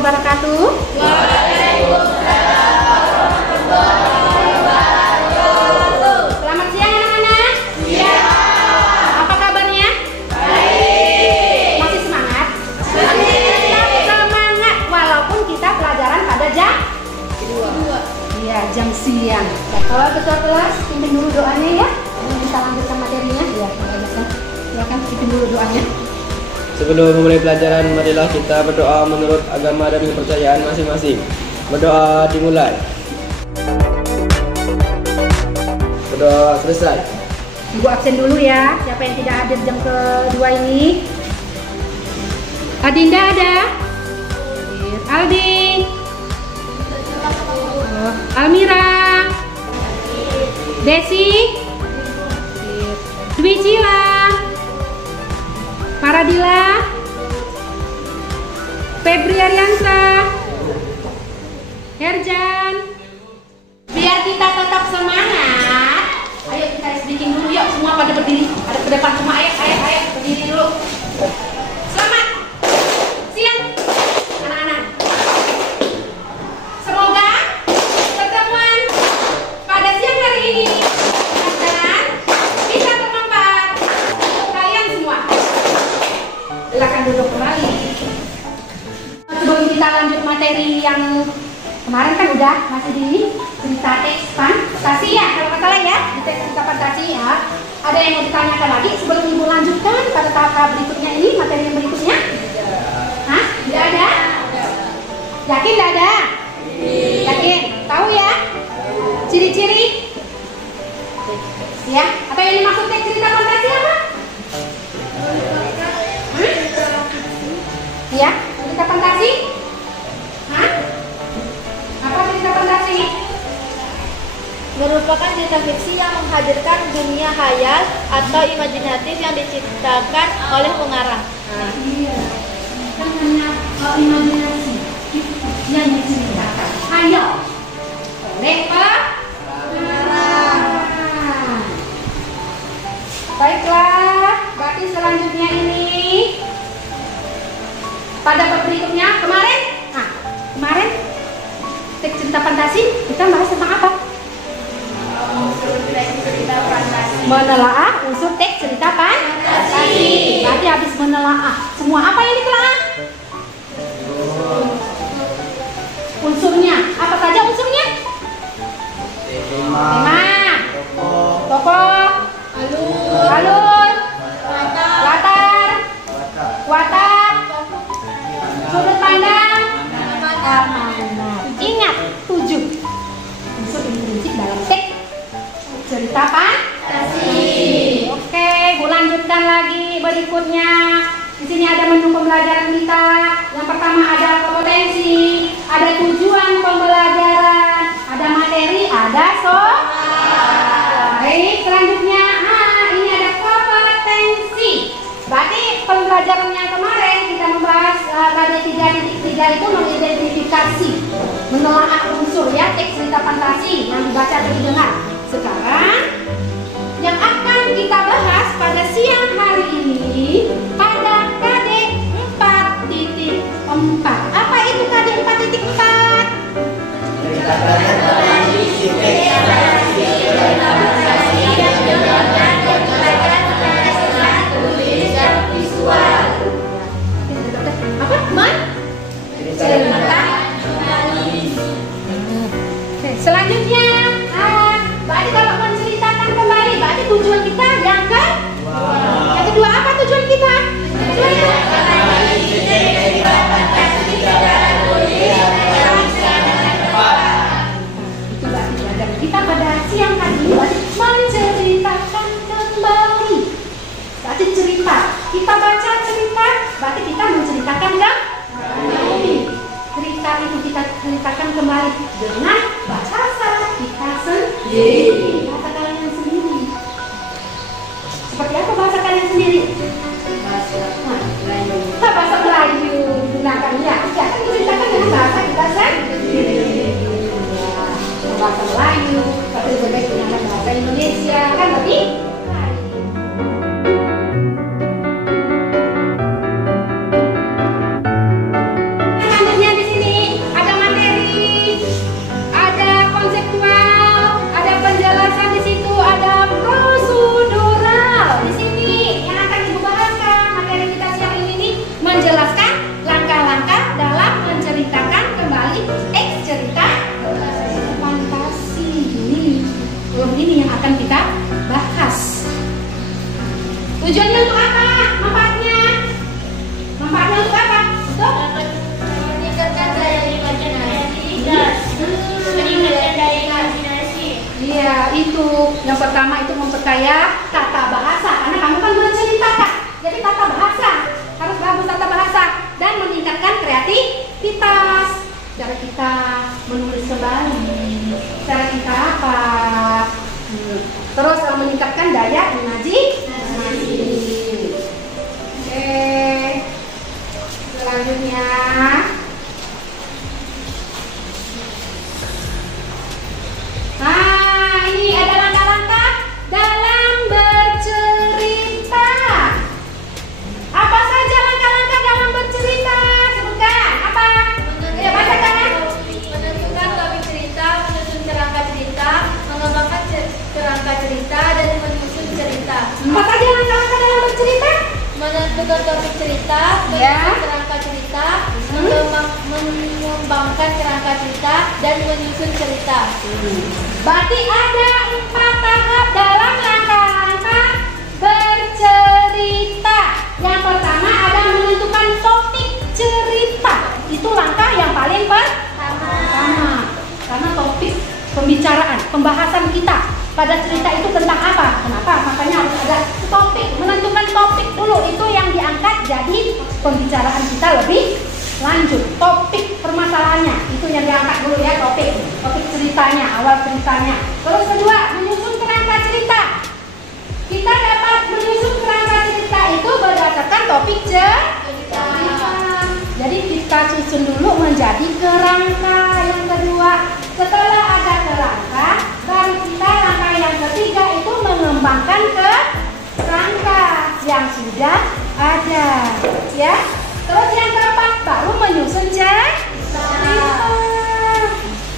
wabarakatuh. Waalaikumsalam warahmatullahi wabarakatuh. Selamat siang anak-anak. Siang. Apa kabarnya? Baik. Masih semangat? Masih. Semangat walaupun kita pelajaran pada jam 2. Iya, jam siang. Nah, kalau ketua kelas pimpin dulu doanya ya. Kita lanjutkan materinya. Iya, lanjutkan. Silakan pimpin dulu doanya. Sebelum memulai pelajaran, marilah kita berdoa menurut agama dan kepercayaan masing-masing. Berdoa dimulai. Berdoa selesai. Ibu absen dulu ya. Siapa yang tidak hadir jam kedua ini? Adinda ada? Aldi? Almira? Desi? Dwi Cila? Paradila? Febri Ariansa? Herjan? Biar kita tetap semangat, ayo kita speaking dulu yuk, semua pada berdiri, ada ke depan semua, ayo berdiri dulu. Selamat siang anak-anak. Semoga pertemuan pada siang hari ini dan bisa bermanfaat untuk kalian semua. Silakan duduk kembali. Sebelum kita lanjut materi yang kemarin kan udah masih di cerita teks fantasi ya, kalau nggak salah ya, di teks cerita fantasi ya. Ada yang mau ditanyakan lagi sebelum ibu lanjutkan pada tahap berikutnya ini, materi yang berikutnya? Hah? Tidak ada? Yakin tidak ada? Yakin? Tahu ya? Ciri-ciri? Ya? Atau yang dimaksud teks cerita fantasi apa? Ya? Cerita fantasi? Hah? Apa cerita fantasi? Merupakan cerita fiksi yang menghadirkan dunia khayal atau imajinatif yang diciptakan oleh pengarang. Iya. Kan hanya imajinasi yang diceritakan. Khayal oleh pengarang. Baiklah, berarti selanjutnya ini pada bab berikutnya kemarin teks cerita fantasi kita bahas tentang apa? Menelaah unsur teks cerita fantasi. Berarti habis menelaah semua apa yang ditelaah? Unsurnya. Apa saja unsurnya? Tema, tokoh, alur, latar, watak, sudut pandang, amanat. Ingat 7 unsur intrinsik dalam teks cerita fantasi. Oke, Bu lanjutkan lagi berikutnya. Di sini ada menu pembelajaran kita. Yang pertama ada kompetensi, ada tujuan pembelajaran, ada materi, ada soal. Baik, selanjutnya ini ada kompetensi. Berarti pembelajaran yang kemarin kita membahas pada 3.3 itu mengidentifikasi, menelaah unsur ya teks cerita fantasi yang dibaca atau didengar. Sekarang yang akan kita bahas pada siang hari ini pada KD 4.4. Apa itu KD 4.4? Apa? Selanjutnya, berarti kalau menceritakan kembali, berarti tujuan kita yang kedua apa tujuan kita? Itu berarti pelajaran kita pada siang hari ini menceritakan kembali. Berarti cerita. Kita baca cerita, berarti kita menceritakan kembali. Cerita itu kita ceritakan kembali dengan bahasa kita sendiri. Bahasa kalian sendiri. Seperti apa bahasa kalian sendiri? Bahasa Melayu gunakan ya. Ya kan diceritakan dengan bahasa kita sendiri. Bahasa Melayu, tapi lebih baik gunakan bahasa Indonesia kan lebih. Selanjutnya di sini itu. Yang pertama itu memperkaya tata bahasa, karena kamu kan menceritakan. Jadi tata bahasa harus bagus, tata bahasa, dan meningkatkan kreativitas. Cara kita menulis kembali, cara kita apa? Terus meningkatkan daya imajinasi. Oke, selanjutnya. Nah, ini ada langkah-langkah dalam bercerita. Apa saja langkah-langkah dalam bercerita? Sebutkan. Apa? Ya, bacakan. Menentukan topik cerita, menyusun kerangka cerita, mengembangkan kerangka cerita, dan menyusun cerita. Apa saja langkah-langkah dalam bercerita? Menentukan topik cerita, Ya. menyusun kerangka cerita, mengembangkan kerangka cerita, dan menyusun cerita. Berarti ada 4 tahap dalam langkah-langkah bercerita. Yang pertama ada menentukan topik cerita. Itu langkah yang paling pertama. Karena topik pembicaraan, pembahasan kita pada cerita itu tentang apa? Kenapa? Makanya harus ada topik. Menentukan topik dulu, itu yang diangkat jadi pembicaraan kita lebih lanjut. Topik permasalahannya itu yang diangkat dulu ya, topik ceritanya, awal ceritanya. Terus kedua, menyusun kerangka cerita. Kita dapat menyusun kerangka cerita itu berdasarkan topik cerita. Jadi kita susun dulu menjadi kerangka. Yang kedua, setelah ada kerangka, baru kita langkah yang ketiga itu mengembangkan kerangka yang sudah ada, ya. Terus yang keempat baru menyusun cerita.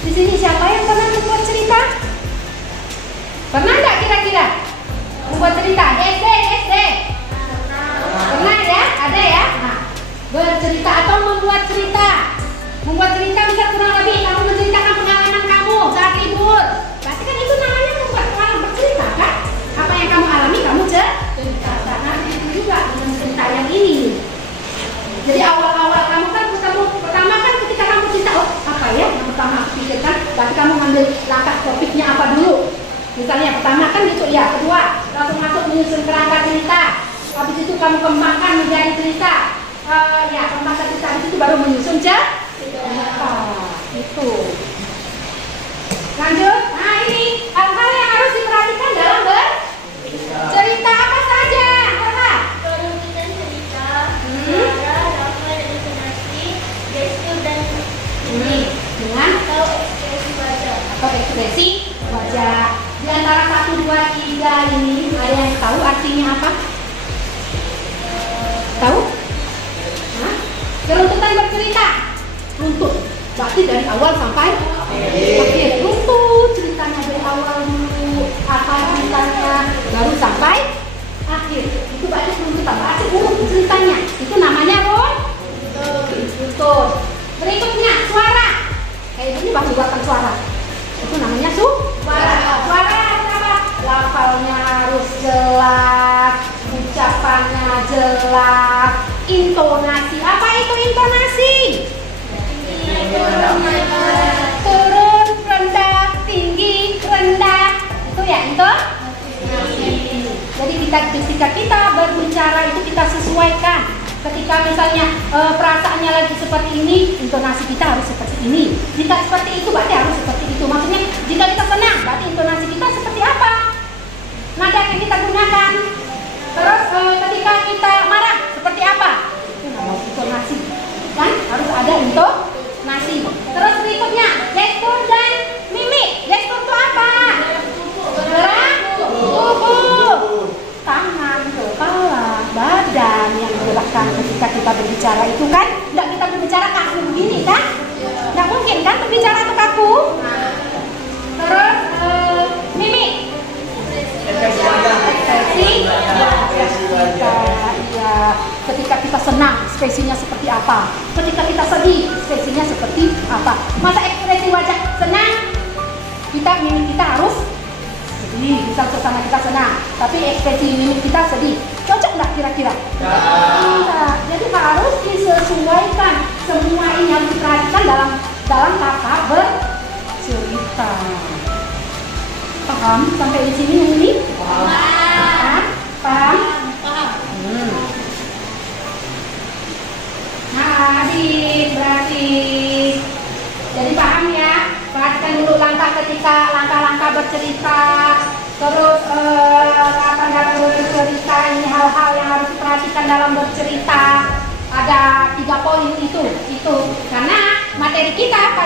Di sini siapa yang pernah membuat cerita? Pernah nggak kira-kira membuat cerita? SD? Pernah ya? Ada ya? Nah, bercerita atau membuat cerita. Membuat cerita bisa kurang lebih kamu menceritakan pengalaman kamu saat libur. Berarti kan itu namanya membuat pengalaman bercerita kan? Apa yang kamu alami kamu cerita. Nah, begitu juga dengan cerita yang ini. Jadi awal-awal kamu kan pertama kan ketika kamu cerita, oh apa ya yang pertama pikirkan, berarti kamu ngambil langkah topiknya apa dulu. Misalnya pertama kan gitu ya, kedua langsung masuk menyusun kerangka cerita. Habis itu kamu kembangkan menjadi cerita. Ya kembangkan cerita, habis itu baru menyusun cerita. Itu. Lanjut. Nah ini hal-hal yang harus diperhatikan dalam bercerita apa saja? Apa? Penulisan cerita, cara, lafaz, dan intonasi, gestur, dan Dengan atau ekspresi wajah. atau ekspresi wajah. Di antara 1, 2, 3 ini ada yang tahu artinya apa? Tahu? Hah? Runtutan bercerita. Runtut. Berarti dari awal sampai akhir. Runtut ceritanya dari awal dulu, apa ceritanya, baru sampai akhir. Itu berarti runtutan. Berarti urut ceritanya. Itu namanya runtut. Berikutnya suara. Kayak ini baru buatan suara. Itu namanya suara. Suara apa? Lafalnya harus jelas, ucapannya jelas, intonasi. Apa itu intonasi? Turun, rendah, tinggi, rendah. Itu ya intonasi. Jadi ketika kita berbicara itu kita sesuaikan. Ketika misalnya perasaannya lagi seperti ini, intonasi kita harus seperti ini. Jika seperti itu, berarti harus seperti itu. Maksudnya, jika kita senang, berarti intonasi kita seperti apa? Nada yang kita gunakan. Terus ketika kita marah, seperti apa? Itu namanya intonasi. Kan harus ada intonasi. Terus berikutnya, gestur dan mimik. Gestur itu apa? Gerak tubuh, tangan, kepala, badan yang digerakkan ketika kita berbicara itu kan. Tidak kita berbicara kaku begini kan? Tidak mungkin kan berbicara itu kaku. Terus mimik, ekspresi wajah. Iya. Ketika kita senang, ekspresinya seperti apa? Ketika kita sedih, ekspresinya seperti apa? Masa ekspresi wajah senang, mimik kita harus sedih. Misal suasana kita senang, tapi ekspresi mimik kita sedih. Cocok nggak kira-kira? Tidak. Jadi harus disesuaikan. Semua ini harus diperhatikan dalam tata bercerita. Paham sampai di sini yang ini? Paham? Paham? Nah, adik berarti jadi paham ya. Perhatikan dulu langkah-langkah bercerita. Terus apa dalam bercerita ini hal-hal yang harus diperhatikan dalam bercerita. Ada 3 poin itu karena materi kita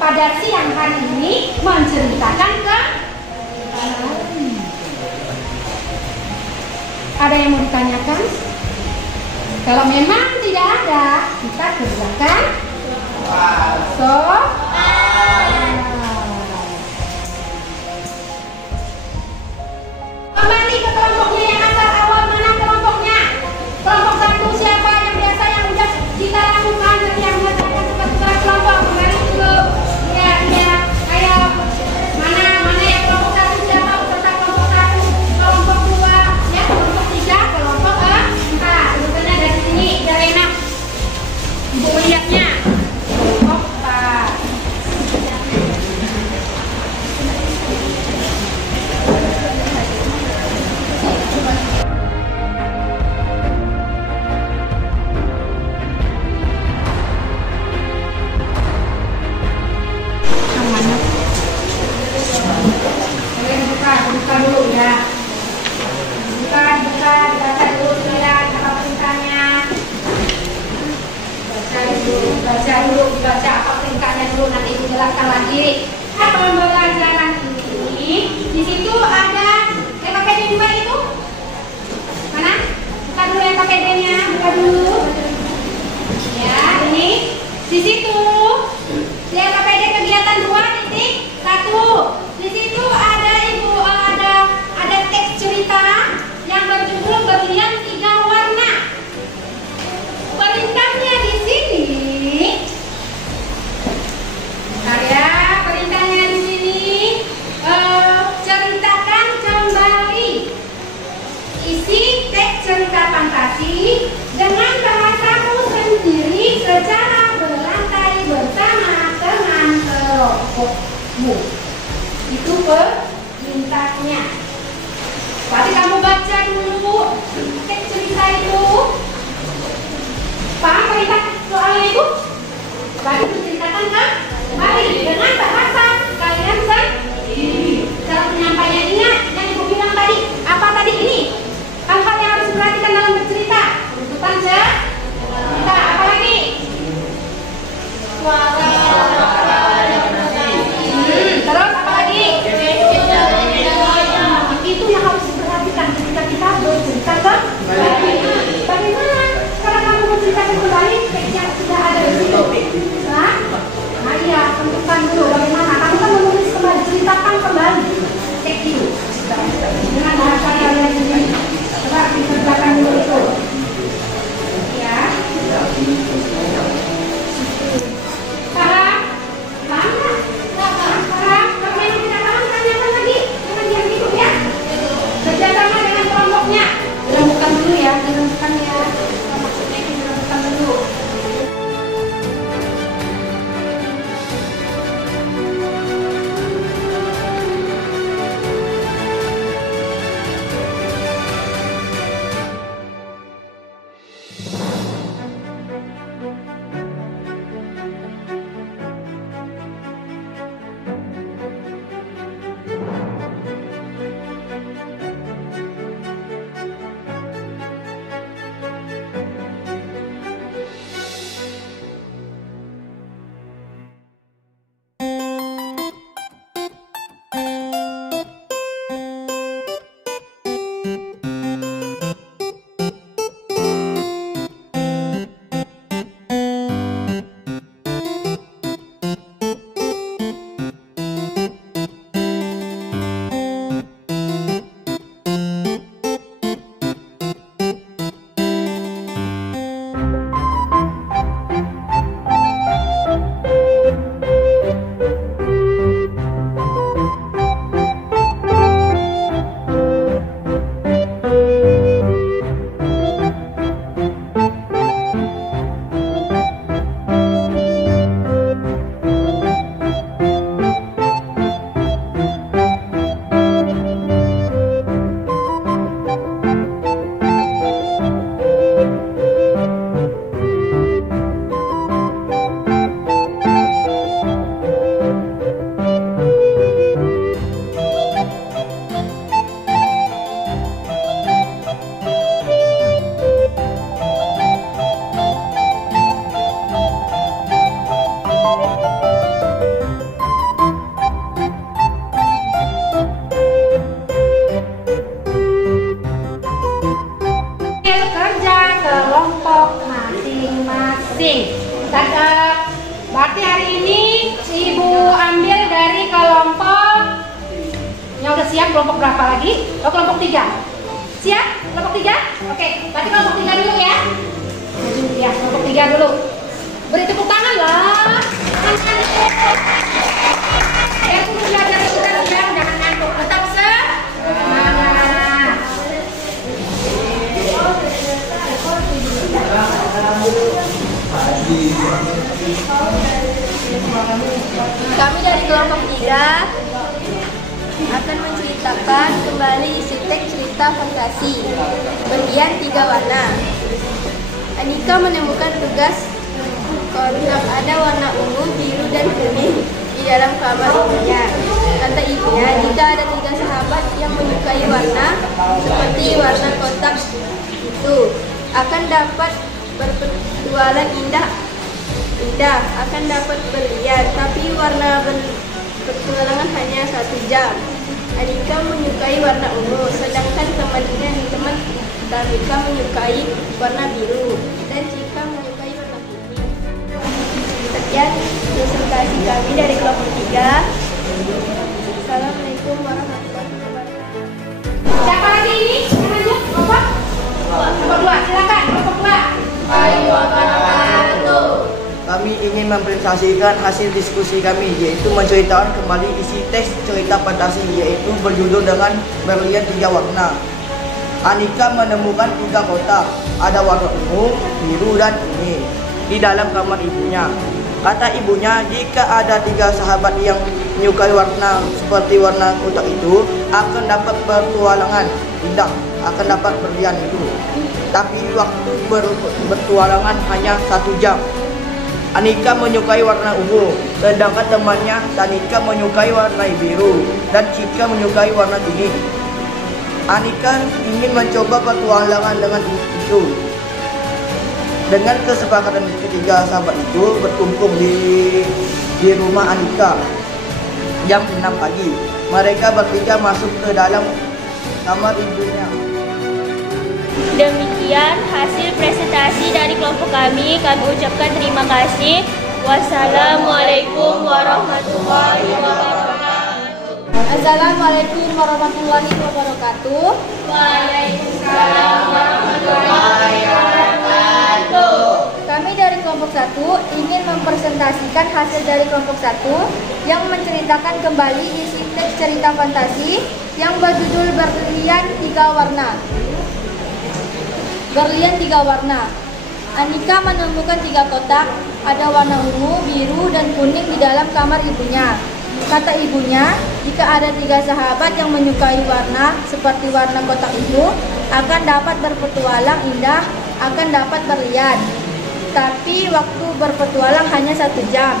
pada siang hari ini menceritakan ke ada yang mau ditanyakan? Kalau memang tidak ada, kita kerjakan kembali ke kelompoknya yang asal awal. Mana kelompoknya? Kelompok 1 siapa yang biasa yang udah kita lakukan dan yang mengerjakan seperti kelompok? Kembali dulu. Iya. Ayo. Mana yang kelompok 1 siapa? Peserta kelompok 1, kelompok 2, ya kelompok 3, kelompok 4. Urutannya dari sini biar enak ibu melihatnya. Kelompok 4. Buka dulu ya. Baca dulu lihat apa perintahnya. Baca apa perintahnya dulu, nanti ibu jelaskan lagi. Pembelajaran ini di situ ada LKPD 2 itu. Mana? Buka dulu LKPD-nya, buka dulu. Ya, ini di situ. Di LKPD kegiatan 2.1. Di situ ada ibu ada teks cerita yang berjudul berlian 3 warna. Perintahnya di sini. Bentar ya, perintahnya di sini ceritakan kembali isi teks cerita fantasi dengan bahasamu sendiri secara berantai bersama teman kelompokmu. Itu perintahnya. Berarti kamu baca dulu teks cerita itu. Paham perintah soalnya itu? Berarti diceritakan kembali dengan bahasa kalian sendiri. Cara penyampaiannya ingat yang ibu bilang tadi. Apa tadi ini? Hal-hal yang harus diperhatikan dalam bercerita. Tuntutan cerita. Apa lagi? Terus apa lagi? Itu yang harus diperhatikan ketika kita bercerita kembali. Bagaimana cara kamu menceritakan kembali teks yang sudah ada di situ? Nah iya, tentukan dulu. berarti hari ini Ibu ambil dari kelompok yang udah siap. Kelompok berapa lagi? Oh, kelompok 3. Siap? Kelompok 3? Oke, berarti kelompok 3 dulu ya. Ya, kelompok 3 dulu. Beri tepuk tangan lah. Ya, suruh belajar terus ya, jangan ngantuk. Tetap semangat. Kami dari kelompok 3 akan menceritakan kembali isi teks cerita fantasi berlian 3 warna. Anika menemukan tugas kotak ada warna ungu, biru, dan kuning di dalam kamar ibunya. Kata ibunya, jika ada 3 sahabat yang menyukai warna seperti warna kotak itu, akan dapat berpetualang indah, akan dapat berlian, tapi warna berpetualangan hanya 1 jam. Anika menyukai warna ungu, sedangkan teman Anika menyukai warna biru, dan Cika menyukai warna kuning. Sekian presentasi kami dari kelompok 3. Assalamualaikum warahmatullahi wabarakatuh. Siapa lagi ini? Yang lanjut? Kelompok? Kelompok 2, silakan. Kelompok 2. Kami ingin mempresentasikan hasil diskusi kami, yaitu menceritakan kembali isi teks cerita fantasi, yaitu berjudul dengan berlian 3 warna. Anika menemukan 3 kotak, ada warna ungu, biru, dan kuning di dalam kamar ibunya. Kata ibunya, jika ada 3 sahabat yang menyukai warna seperti warna kotak itu, akan dapat bertualangan indah, akan dapat berlian itu. Tapi waktu bertualangan hanya 1 jam. Anika menyukai warna ungu, sedangkan temannya Tanika menyukai warna biru, dan Cika menyukai warna kuning. Anika ingin mencoba petualangan dengan itu. Dengan kesepakatan ketiga sahabat itu berkumpul di rumah Anika jam 6 pagi. Mereka bertiga masuk ke dalam kamar ibunya. Demikian hasil presentasi dari kelompok kami. Kami ucapkan terima kasih. Wassalamualaikum warahmatullahi wabarakatuh. Assalamualaikum warahmatullahi wabarakatuh. Waalaikumsalam warahmatullahi wabarakatuh. Kami dari kelompok 1 ingin mempresentasikan hasil dari kelompok 1 yang menceritakan kembali isi teks cerita fantasi yang berjudul berlian 3 warna. Berlian 3 warna. Anika menemukan 3 kotak, ada warna ungu, biru, dan kuning di dalam kamar ibunya. Kata ibunya, jika ada 3 sahabat yang menyukai warna seperti warna kotak itu, akan dapat berpetualang indah, akan dapat berlian. Tapi waktu berpetualang hanya 1 jam.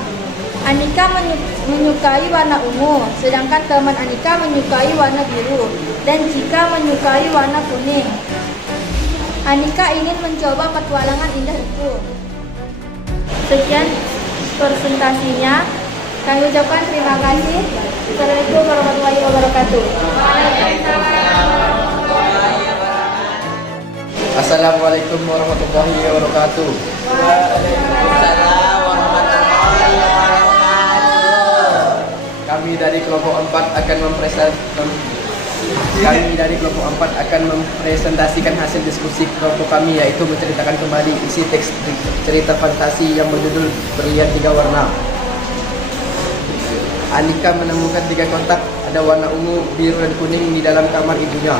Anika menyukai warna ungu, sedangkan teman Anika menyukai warna biru, dan Cika menyukai warna kuning. Anika ingin mencoba petualangan indah itu. Sekian presentasinya. Kami ucapkan terima kasih. Assalamualaikum warahmatullahi wabarakatuh. Assalamualaikum warahmatullahi wabarakatuh. Waalaikumsalam warahmatullahi wabarakatuh. Kami dari kelompok 4 akan mempresentasikan hasil diskusi kelompok kami, yaitu menceritakan kembali isi teks cerita fantasi yang berjudul berlian 3 warna. Anika menemukan 3 kotak, ada warna ungu, biru, dan kuning di dalam kamar ibunya.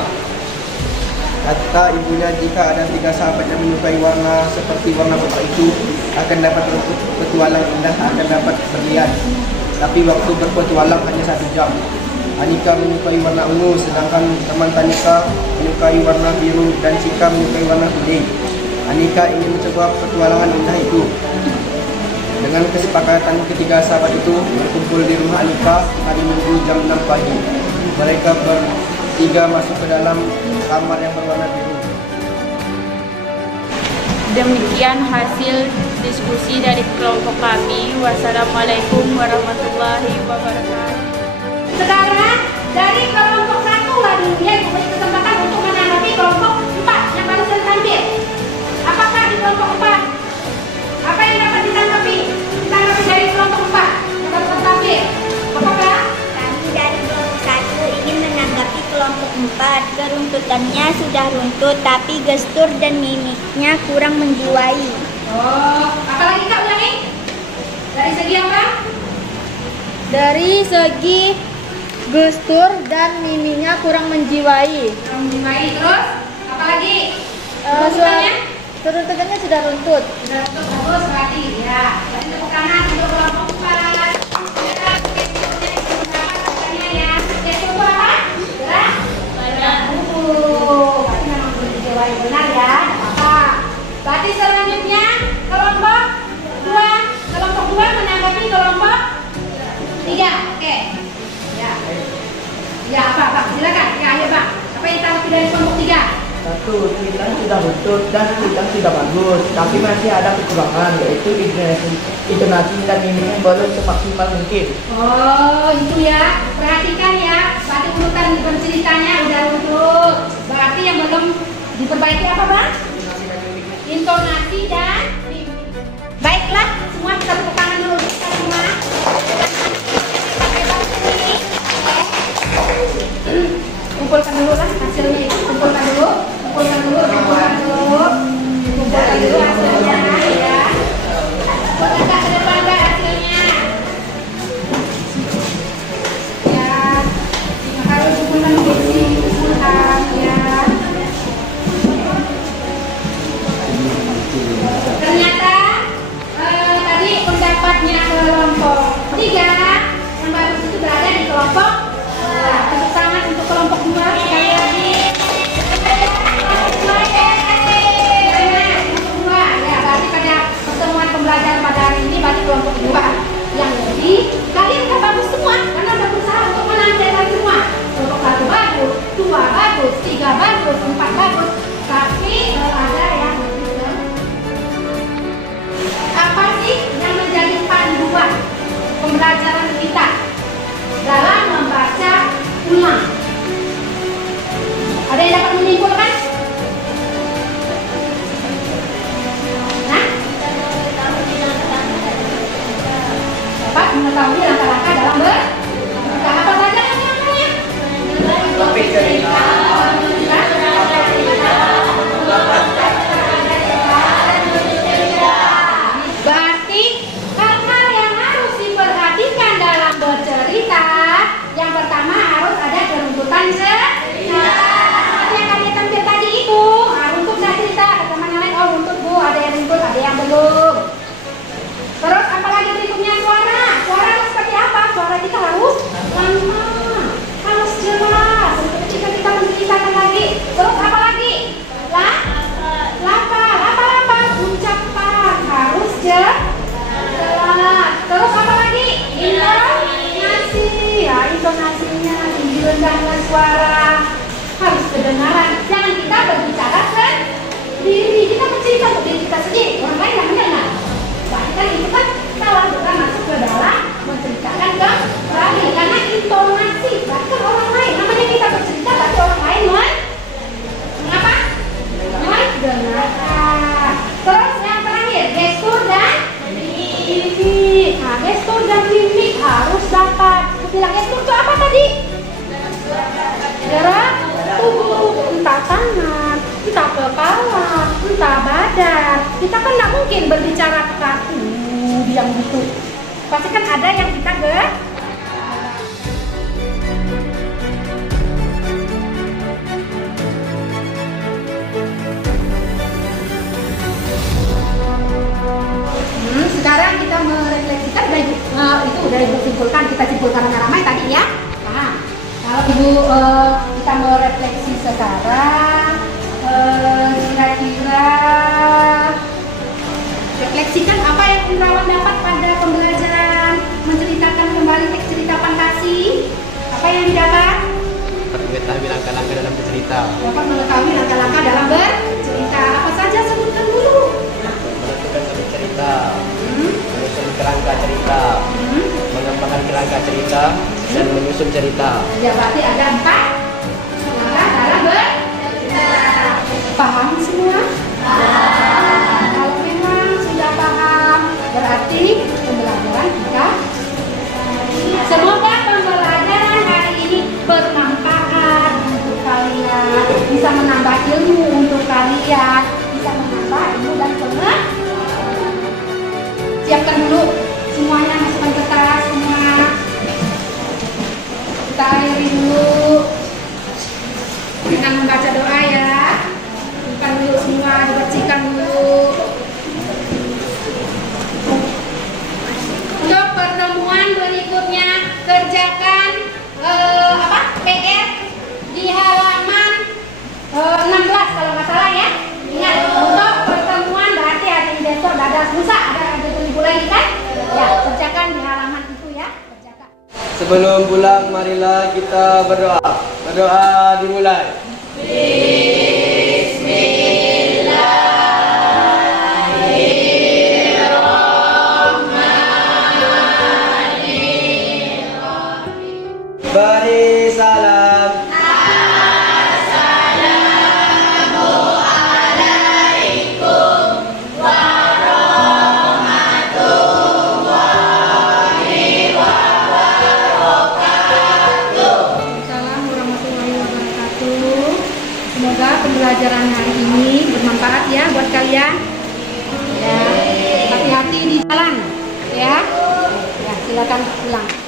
Kata ibunya, jika ada 3 sahabat yang menyukai warna seperti warna kotak itu, akan dapat berpetualang indah, akan dapat berlian. Tapi waktu berpetualang hanya 1 jam. Anika menyukai warna ungu, sedangkan teman Tanika menyukai warna biru, dan Cika menyukai warna kuning. Anika ingin mencoba petualangan indah itu. Dengan kesepakatan ketiga sahabat itu berkumpul di rumah Anika hari Minggu jam 6 pagi. Mereka bertiga masuk ke dalam kamar yang berwarna biru. Demikian hasil diskusi dari kelompok kami. Wassalamualaikum warahmatullahi wabarakatuh. Sekarang dari kelompok 1, waduh, dia diberi kesempatan untuk menanggapi kelompok 4 yang barusan tampil. Apakah di kelompok 4? Apa yang dapat ditanggapi? badannya sudah runtut, tapi gestur dan mimiknya kurang menjiwai. Oh, apalagi Kak ulangi? Dari segi apa? Dari segi gestur dan miminya kurang menjiwai. Kurang menjiwai. Terus apalagi? Suara Runtutannya sudah runtut. Sudah untuk bagus berarti ya. Berarti tepuk tangan untuk kelompok 4. Kita gesturnya itu berapa katanya ya? Gestur itu apa? Gerak? Berarti memang belum dijawab benar ya. Apa? Berarti selanjutnya kelompok 2. Kelompok 2 menanggapi kelompok 3. Oke. Ya. Ya apa? Silakan. Ya ayo Bang. Apa yang tanggapi dari kelompok 3? Satu, cuitan sudah betul dan cuitan sudah bagus, tapi masih ada kekurangan, yaitu intonasi dan mimiknya belum semaksimal mungkin. Oh, itu ya. Perhatikan ya. Berarti urutan berceritanya udah runtuh. Berarti yang belum diperbaiki apa, Bang? Intonasi dan mimik. Baiklah, semua kita tepuk tangan dulu. Kita semua. Kumpulkan dulu lah hasilnya itu. Kumpulkan dulu hasilnya ya. Buat agak ke depan Mbak hasilnya. Ya, harus kumpulkan ya. Ternyata tadi pendapatnya kelompok 3 yang bagus itu berada di kelompok. Tepuk tangan untuk kelompok 2 sekali lagi. Pertemuan pembelajaran pada hari ini bagi kelompok 2 yang jadi kalian kan bagus semua karena udah berusaha untuk menang semua. Kelompok 1 bagus, 2 bagus, 3 bagus, 4 bagus, tapi ada yang begitu. Apa sih yang menjadi panduan pembelajaran kita dalam membaca ulang? Ada yang dapat menyimpulkan? Dapat mengetahui langkah-langkah dalam bercerita. Apa saja langkah-langkahnya? Berarti hal-hal yang harus diperhatikan dalam bercerita, yang pertama harus ada keruntutan cerita. Yang kalian tampil tadi itu, runtut nggak cerita. Teman yang lain, oh runtut Bu, ada yang runtut, ada yang belum. Terus apalagi berikutnya suara. Suara seperti apa? Suara kita harus lama, harus jelas. Ketika kita menceritakan lagi. Terus apa lagi? Lapa. Ucapan harus jelas. Terus apa lagi? Intonasi. Ya, intonasinya tinggi rendahnya suara harus kedengaran. Jangan kita berbicara sendiri. Kita bercerita untuk diri kita sendiri. Orang lain yang mendengar. Bahkan itu kan salah, bukan masuk ke dalam menceritakan kembali karena intonasi. Bahkan orang lain, namanya kita bercerita berarti orang lain mengapa? Mendengarkan. Terus yang terakhir, gestur dan mimik. Nah, gestur dan mimik harus dapat. Aku bilang gestur itu apa tadi? Gerak tubuh, entah tangan, entah kepala, entah badan. Kita kan nggak mungkin berbicara kaku yang gitu. Pasti kan ada yang kita sekarang kita merefleksikan itu udah disimpulkan, kita simpulkan ramai-ramai tadi ya. Nah, kalau Ibu kita merefleksi sekarang, kira-kira refleksikan apa yang Indrawan dapat pada pembelajaran menceritakan kembali teks cerita fantasi. Apa yang didapat? Dapat mengetahui langkah-langkah dalam bercerita. Dapat mengetahui langkah-langkah dalam bercerita. Apa saja sebutkan dulu. Menentukan topik cerita, menyusun kerangka cerita, mengembangkan kerangka cerita, dan menyusun cerita. Ya berarti ada 4 langkah dalam bercerita. Paham semua? Kalau memang sudah paham, berarti pembelajaran kita. Semoga pembelajaran hari ini bermanfaat untuk kalian. Bisa ilmu untuk kalian bisa menambah ilmu dan pengetahuan. Siapkan dulu semuanya, masukkan kertas semua. Kita akhiri dulu dengan membaca doa ya. Bukan dulu semua, dibersihkan dulu. Untuk pertemuan berikutnya kerjakan PR di halaman 16 kalau nggak salah ya. Ingat, untuk pertemuan berarti hari ini besok ada lusa, ada 7 lagi kan? Ya, kerjakan di halaman itu ya. Kerjakan. Sebelum pulang, marilah kita berdoa. Berdoa dimulai. Beri salam. Assalamualaikum warahmatullahi wabarakatuh. Semoga pembelajaran hari ini bermanfaat ya buat kalian. Ya, hati-hati di jalan ya. Ya, silakan pulang.